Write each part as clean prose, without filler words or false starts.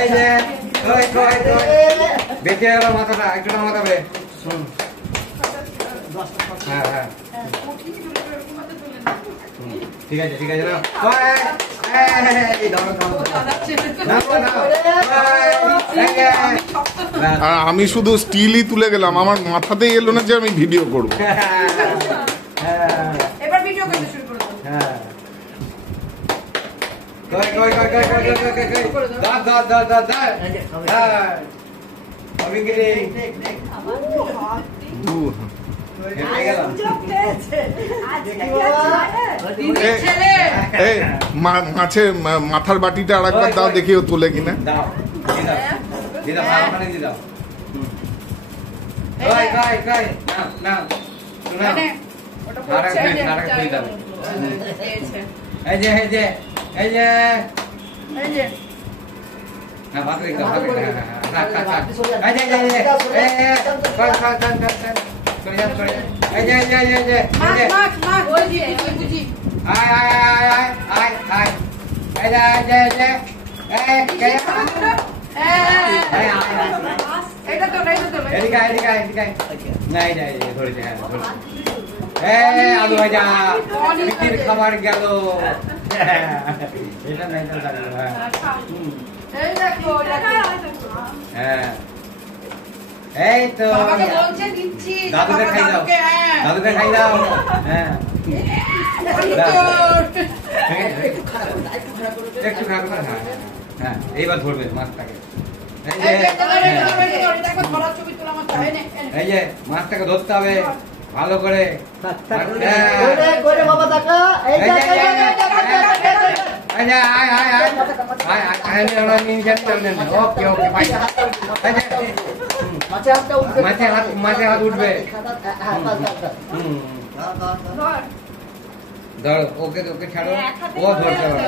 এই যে বেঁচে গেল মাথাটা, একটু নামাতে। হ্যাঁ হ্যাঁ ঠিক আছে ঠিক আছে। আমি শুধু স্টিলই তুলে গেলাম, আমার মাথাতেই এলো না যে আমি ভিডিও করবো। এবার ভিডিও করতে শুরু করব। হ্যাঁ মাছে মাথার বাটিটা আর একবার দাও, দেখি ও তুলে কিনা। আলু ভাজা খাবার গেল। এই তো দাদুকে খাই দাও, দাদুকে খাই দাও। হ্যাঁ একটু খারাপ করে। হ্যাঁ হ্যাঁ এইবার ধরবে মাছটাকে। এই যে মাছটাকে ধরতে হবে ভালো করে। মাঝে হাত উঠবে। ধরো ওকে ওকে ছাড়ো, ও ধরতে পারে।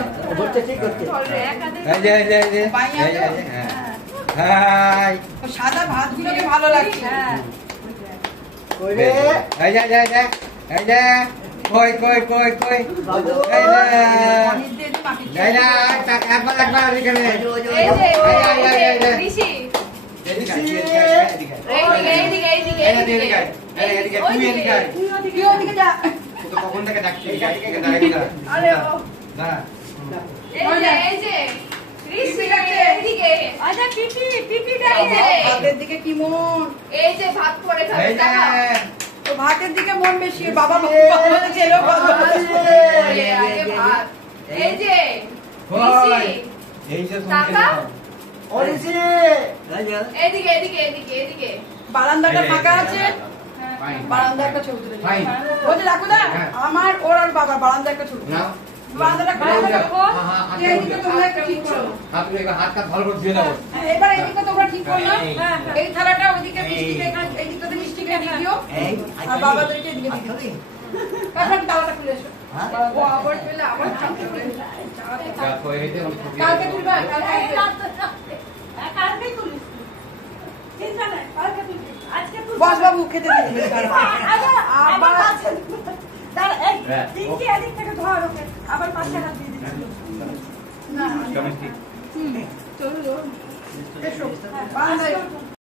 সাদা ভাত গুলোকে ভালো লাগছে। কখন থেকে ডাকছি? ভাতের দিকে মন বেশি। বাবা বারান্দাটা ফাঁকা আছে, বারান্দা একটা ছবি তুলে বলছে রাখো দা আমার ওর আর বাবার বারান্দা একটা ছবি। বারান্দাটা হাতটা ভালো করে ধুয়ে দেবো। এবার এদিকে তোমরা ঠিক করো, এই থালাটা ওইদিকে মিষ্টিকে এদিকে মিষ্টিকে দিয়ে দিও, আর বাবাদেরকে এদিকে দিও। কারণ তালাটা খুলে এসো। ও আবার পেলে আবার কালকে তুলবা, কালকেই তুলিস। চিন্তা নাই, কালকে তুলবি। আজকে তুই বস বাবু খেতে দিবি। আবার দাঁড়া, এই তিনটি এদিক থেকে ধর ওকে, আবার পাশে হাত দিয়ে দিচ্ছি। না চলো এসো।